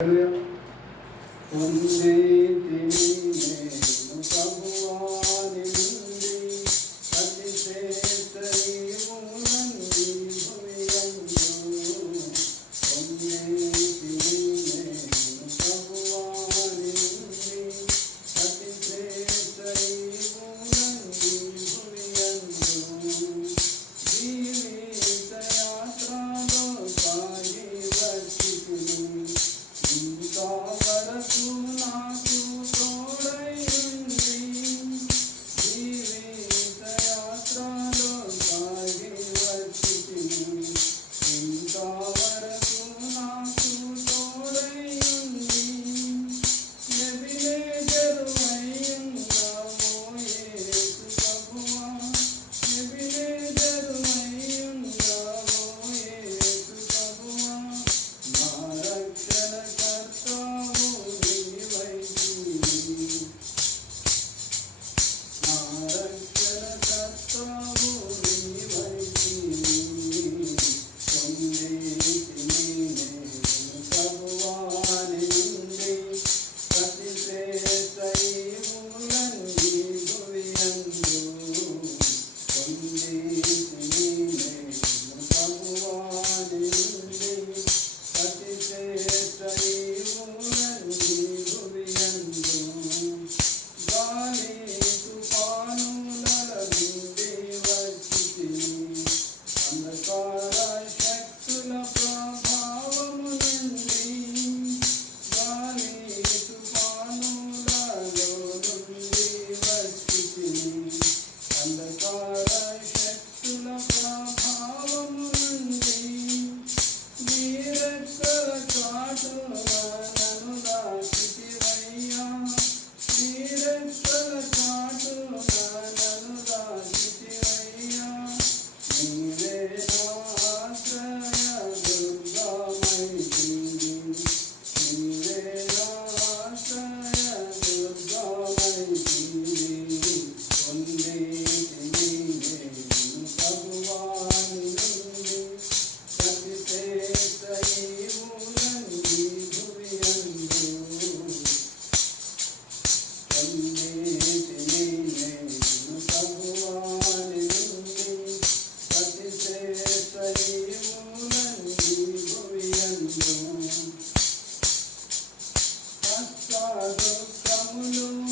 Alléluia. Sarasvamunu